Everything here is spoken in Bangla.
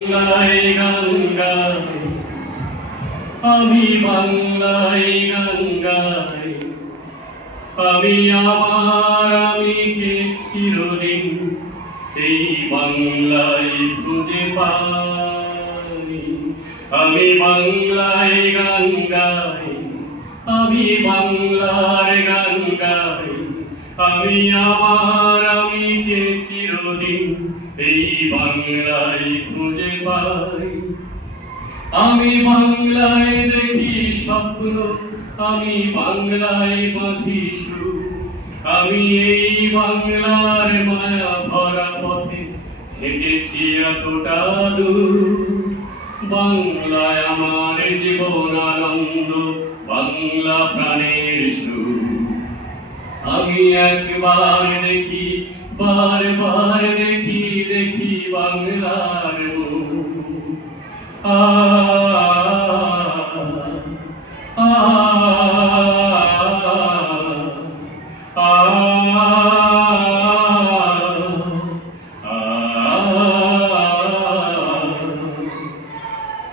বাংলায় গান গাই, আমি বাংলায় গান গাই, আমি কে চিরদিন এই বাংলায় খুঁজে পাই। আমি বাংলায় গান গাই, আমি বাংলার গান গাই, আমি কে চিরদিন এই বাংলায় খুঁজে পাই। আমি বাংলায় দেখি স্বপ্ন, আমি বাংলায় বাঁধি সুর, আমি এই বাংলার মায়া ভরা পথে হেঁটেছি এতটা দূর। বাংলায় আমার জীবন আনন্দ, বাংলা প্রাণের সুর। আমি একবার দেখি, বারবার দেখি, দেখি বাংলার মুখ।